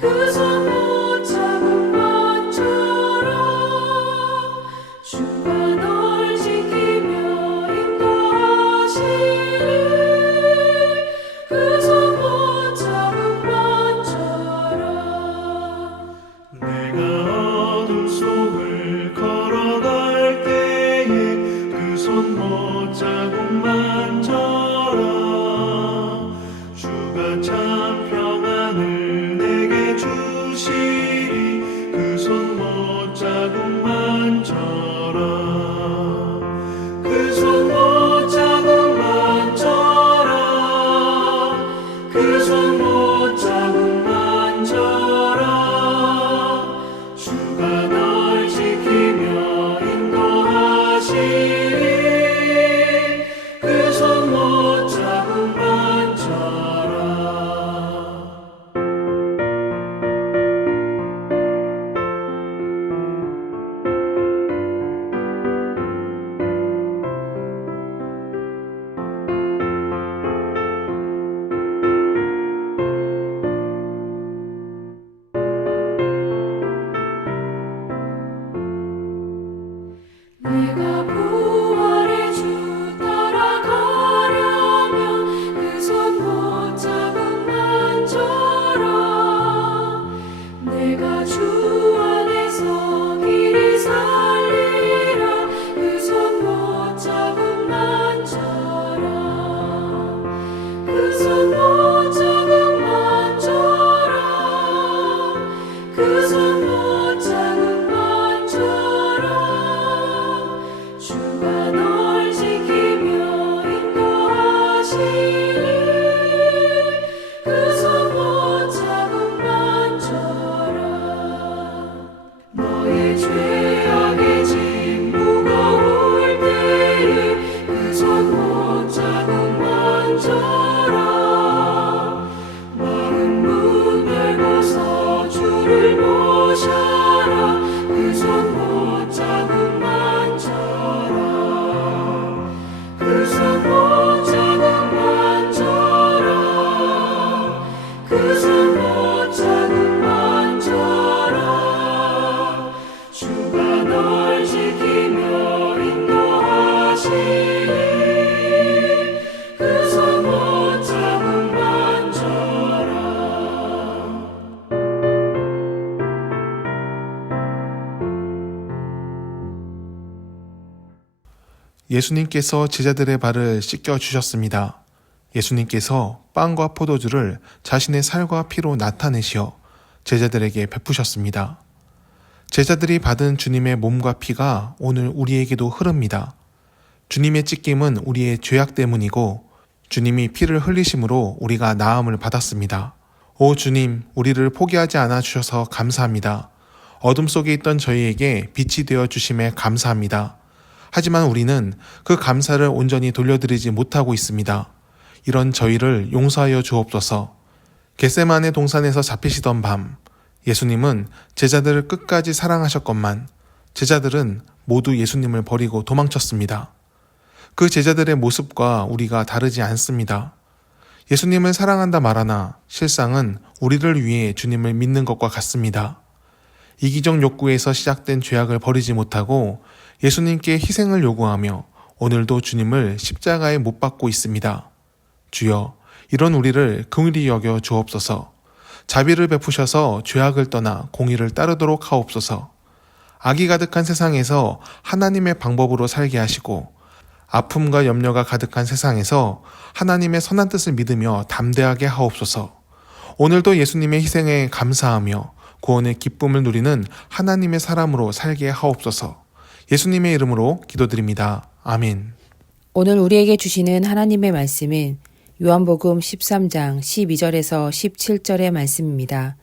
그 손 못잡은 것처럼 주가 널 지키며 인도하시리. 그 손 못잡은 것처럼 내가 어둠 속을 걸어갈 때에 그 손 못자국만처럼 주가 참 평안을 내게 주시리. 그 손 못자국만처럼 그 손 못자국만처럼 그 손 못자국만처럼 주가 널 지키며 인도하시리. 그 손 못자국만처럼 내가 부활의 주 따라가려면 그 손 못자국만처럼 내가 주 안에서 길이 살리라. 그 손 못자국만처럼 그 손 못자국만처럼 그 손 못자국만처럼 주가 널 지키며 인도하시리. 그 손 못자국만처럼 너의 죄악의 짐 무거울 때에 그 손 못자국만처럼 마음 문 열고서 주를 모셔라. 그 손 못자국만처럼 그 손 못자국만처럼 그 손 못자국만처럼 주가 널 지키며 인도하시리. 그 손 못자국만처럼 예수님께서 제자들의 발을 씻겨 주셨습니다. 예수님께서 빵과 포도주를 자신의 살과 피로 나타내시어 제자들에게 베푸셨습니다. 제자들이 받은 주님의 몸과 피가 오늘 우리에게도 흐릅니다. 주님의 찢김은 우리의 죄악 때문이고 주님이 피를 흘리심으로 우리가 나음을 받았습니다. 오 주님, 우리를 포기하지 않아 주셔서 감사합니다. 어둠 속에 있던 저희에게 빛이 되어 주심에 감사합니다. 하지만 우리는 그 감사를 온전히 돌려드리지 못하고 있습니다. 이런 저희를 용서하여 주옵소서. 겟세마네 동산에서 잡히시던 밤, 예수님은 제자들을 끝까지 사랑하셨건만 제자들은 모두 예수님을 버리고 도망쳤습니다. 그 제자들의 모습과 우리가 다르지 않습니다. 예수님을 사랑한다 말하나 실상은 우리를 위해 주님을 믿는 것과 같습니다. 이기적 욕구에서 시작된 죄악을 버리지 못하고 예수님께 희생을 요구하며 오늘도 주님을 십자가에 못 박고 있습니다. 주여, 이런 우리를 긍휼히 여겨 주옵소서. 자비를 베푸셔서 죄악을 떠나 공의를 따르도록 하옵소서. 악이 가득한 세상에서 하나님의 방법으로 살게 하시고 아픔과 염려가 가득한 세상에서 하나님의 선한 뜻을 믿으며 담대하게 하옵소서. 오늘도 예수님의 희생에 감사하며 구원의 기쁨을 누리는 하나님의 사람으로 살게 하옵소서. 예수님의 이름으로 기도드립니다. 아멘. 오늘 우리에게 주시는 하나님의 말씀은 요한복음 13장 12절에서 17절의 말씀입니다.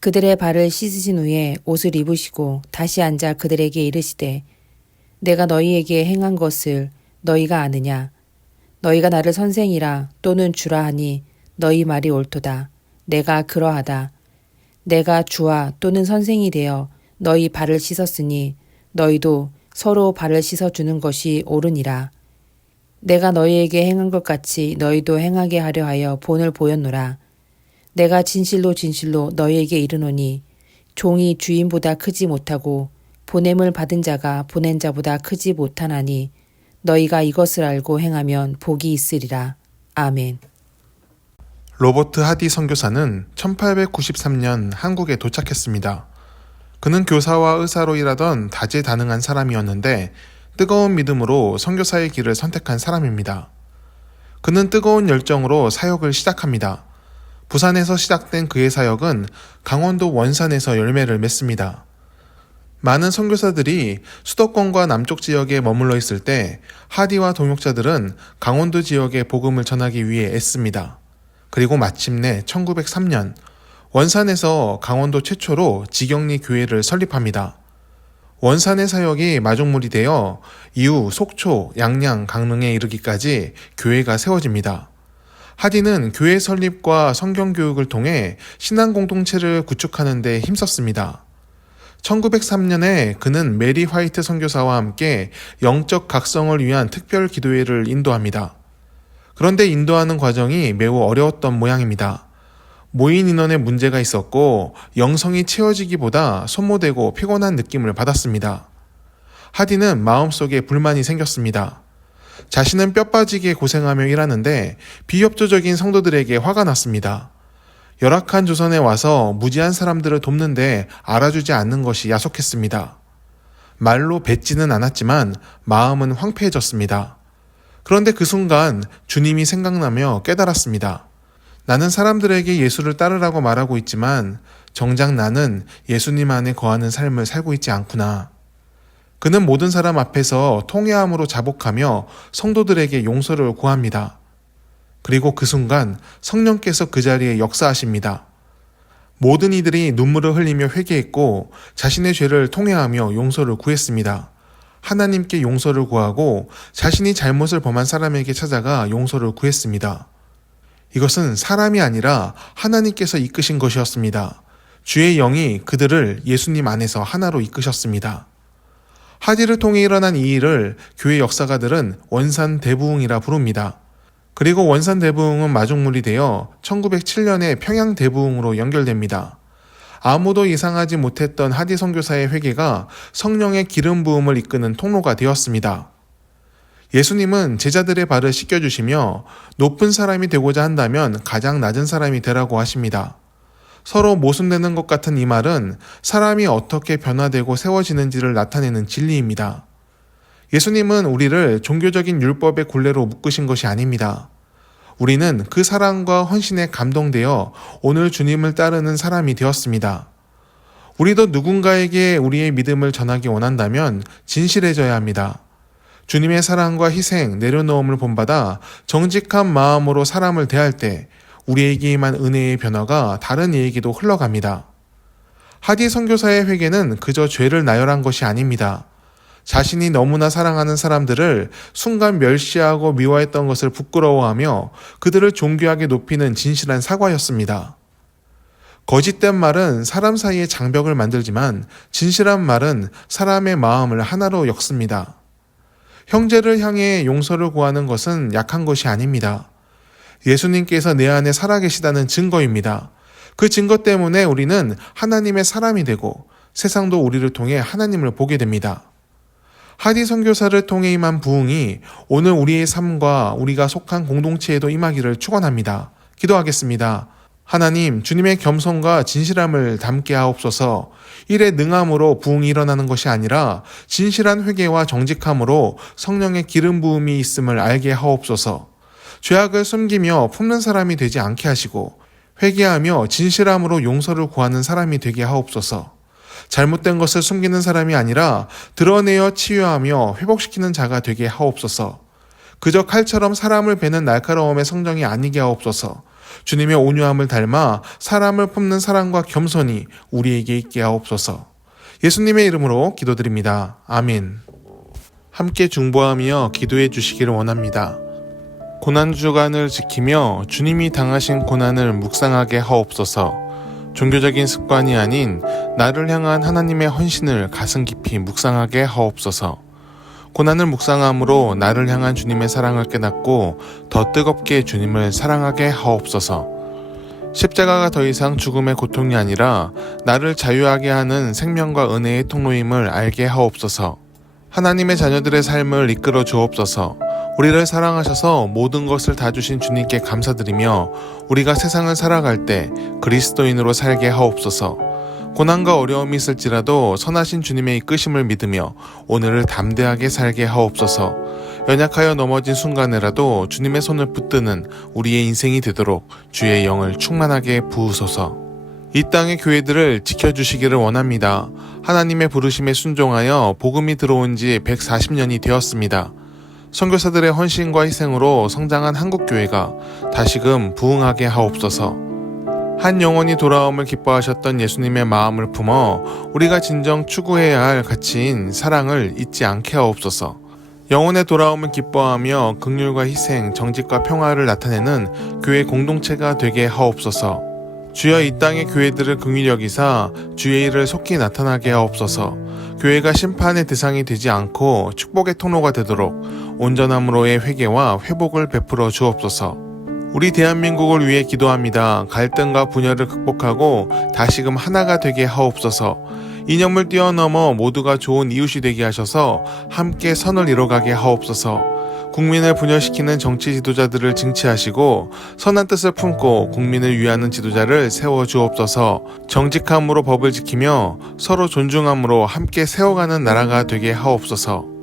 그들의 발을 씻으신 후에 옷을 입으시고 다시 앉아 그들에게 이르시되 내가 너희에게 행한 것을 너희가 아느냐? 너희가 나를 선생이라 또는 주라 하니 너희 말이 옳도다. 내가 그러하다. 내가 주와 또는 선생이 되어 너희 발을 씻었으니 너희도 서로 발을 씻어주는 것이 옳으니라. 내가 너희에게 행한 것 같이 너희도 행하게 하려 하여 본을 보였노라. 내가 진실로 진실로 너희에게 이르노니 종이 주인보다 크지 못하고 보냄을 받은 자가 보낸 자보다 크지 못하나니 너희가 이것을 알고 행하면 복이 있으리라. 아멘. 로버트 하디 선교사는 1893년 한국에 도착했습니다. 그는 교사와 의사로 일하던 다재다능한 사람이었는데 뜨거운 믿음으로 선교사의 길을 선택한 사람입니다. 그는 뜨거운 열정으로 사역을 시작합니다. 부산에서 시작된 그의 사역은 강원도 원산에서 열매를 맺습니다. 많은 선교사들이 수도권과 남쪽 지역에 머물러 있을 때 하디와 동역자들은 강원도 지역에 복음을 전하기 위해 애씁니다. 그리고 마침내 1903년 원산에서 강원도 최초로 지경리 교회를 설립합니다. 원산의 사역이 마중물이 되어 이후 속초, 양양, 강릉에 이르기까지 교회가 세워집니다. 하디는 교회 설립과 성경교육을 통해 신앙 공동체를 구축하는 데 힘썼습니다. 1903년에 그는 메리 화이트 선교사와 함께 영적 각성을 위한 특별 기도회를 인도합니다. 그런데 인도하는 과정이 매우 어려웠던 모양입니다. 모인 인원에 문제가 있었고 영성이 채워지기보다 소모되고 피곤한 느낌을 받았습니다. 하디는 마음속에 불만이 생겼습니다. 자신은 뼈 빠지게 고생하며 일하는데 비협조적인 성도들에게 화가 났습니다. 열악한 조선에 와서 무지한 사람들을 돕는데 알아주지 않는 것이 야속했습니다. 말로 뱉지는 않았지만 마음은 황폐해졌습니다. 그런데 그 순간 주님이 생각나며 깨달았습니다. 나는 사람들에게 예수를 따르라고 말하고 있지만 정작 나는 예수님 안에 거하는 삶을 살고 있지 않구나. 그는 모든 사람 앞에서 통회함으로 자복하며 성도들에게 용서를 구합니다. 그리고 그 순간 성령께서 그 자리에 역사하십니다. 모든 이들이 눈물을 흘리며 회개했고 자신의 죄를 통회하며 용서를 구했습니다. 하나님께 용서를 구하고 자신이 잘못을 범한 사람에게 찾아가 용서를 구했습니다. 이것은 사람이 아니라 하나님께서 이끄신 것이었습니다. 주의 영이 그들을 예수님 안에서 하나로 이끄셨습니다. 하디를 통해 일어난 이 일을 교회 역사가들은 원산 대부흥이라 부릅니다. 그리고 원산 대부흥은 마중물이 되어 1907년에 평양 대부흥으로 연결됩니다. 아무도 예상하지 못했던 하디 선교사의 회개가 성령의 기름 부음을 이끄는 통로가 되었습니다. 예수님은 제자들의 발을 씻겨주시며 높은 사람이 되고자 한다면 가장 낮은 사람이 되라고 하십니다. 서로 모순되는 것 같은 이 말은 사람이 어떻게 변화되고 세워지는지를 나타내는 진리입니다. 예수님은 우리를 종교적인 율법의 굴레로 묶으신 것이 아닙니다. 우리는 그 사랑과 헌신에 감동되어 오늘 주님을 따르는 사람이 되었습니다. 우리도 누군가에게 우리의 믿음을 전하기 원한다면 진실해져야 합니다. 주님의 사랑과 희생, 내려놓음을 본받아 정직한 마음으로 사람을 대할 때 우리에게 임한 은혜의 변화가 다른 이에게도 흘러갑니다. 하디 선교사의 회개는 그저 죄를 나열한 것이 아닙니다. 자신이 너무나 사랑하는 사람들을 순간 멸시하고 미워했던 것을 부끄러워하며 그들을 존귀하게 높이는 진실한 사과였습니다. 거짓된 말은 사람 사이에 장벽을 만들지만 진실한 말은 사람의 마음을 하나로 엮습니다. 형제를 향해 용서를 구하는 것은 약한 것이 아닙니다. 예수님께서 내 안에 살아계시다는 증거입니다. 그 증거 때문에 우리는 하나님의 사람이 되고 세상도 우리를 통해 하나님을 보게 됩니다. 하디 선교사를 통해 임한 부흥이 오늘 우리의 삶과 우리가 속한 공동체에도 임하기를 축원합니다. 기도하겠습니다. 하나님, 주님의 겸손과 진실함을 담게 하옵소서. 일에 능함으로 부흥이 일어나는 것이 아니라 진실한 회개와 정직함으로 성령의 기름 부음이 있음을 알게 하옵소서. 죄악을 숨기며 품는 사람이 되지 않게 하시고 회개하며 진실함으로 용서를 구하는 사람이 되게 하옵소서. 잘못된 것을 숨기는 사람이 아니라 드러내어 치유하며 회복시키는 자가 되게 하옵소서. 그저 칼처럼 사람을 베는 날카로움의 성정이 아니게 하옵소서. 주님의 온유함을 닮아 사람을 품는 사랑과 겸손이 우리에게 있게 하옵소서. 예수님의 이름으로 기도드립니다. 아멘. 함께 중보하며 기도해 주시기를 원합니다. 고난주간을 지키며 주님이 당하신 고난을 묵상하게 하옵소서. 종교적인 습관이 아닌 나를 향한 하나님의 헌신을 가슴 깊이 묵상하게 하옵소서. 고난을 묵상함으로 나를 향한 주님의 사랑을 깨닫고 더 뜨겁게 주님을 사랑하게 하옵소서. 십자가가 더 이상 죽음의 고통이 아니라 나를 자유하게 하는 생명과 은혜의 통로임을 알게 하옵소서. 하나님의 자녀들의 삶을 이끌어 주옵소서. 우리를 사랑하셔서 모든 것을 다 주신 주님께 감사드리며 우리가 세상을 살아갈 때 그리스도인으로 살게 하옵소서. 고난과 어려움이 있을지라도 선하신 주님의 이끄심을 믿으며 오늘을 담대하게 살게 하옵소서. 연약하여 넘어진 순간에라도 주님의 손을 붙드는 우리의 인생이 되도록 주의 영을 충만하게 부으소서. 이 땅의 교회들을 지켜주시기를 원합니다. 하나님의 부르심에 순종하여 복음이 들어온 지 140년이 되었습니다. 선교사들의 헌신과 희생으로 성장한 한국교회가 다시금 부흥하게 하옵소서. 한 영혼이 돌아옴을 기뻐하셨던 예수님의 마음을 품어 우리가 진정 추구해야 할 가치인 사랑을 잊지 않게 하옵소서. 영혼의 돌아옴을 기뻐하며 긍휼과 희생, 정직과 평화를 나타내는 교회 공동체가 되게 하옵소서. 주여 이 땅의 교회들을 긍휼히 여기사 주의 일을 속히 나타나게 하옵소서. 교회가 심판의 대상이 되지 않고 축복의 통로가 되도록 온전함으로의 회개와 회복을 베풀어 주옵소서. 우리 대한민국을 위해 기도합니다. 갈등과 분열을 극복하고 다시금 하나가 되게 하옵소서. 이념을 뛰어넘어 모두가 좋은 이웃이 되게 하셔서 함께 선을 이뤄가게 하옵소서. 국민을 분열시키는 정치 지도자들을 징치하시고 선한 뜻을 품고 국민을 위하는 지도자를 세워주옵소서. 정직함으로 법을 지키며 서로 존중함으로 함께 세워가는 나라가 되게 하옵소서.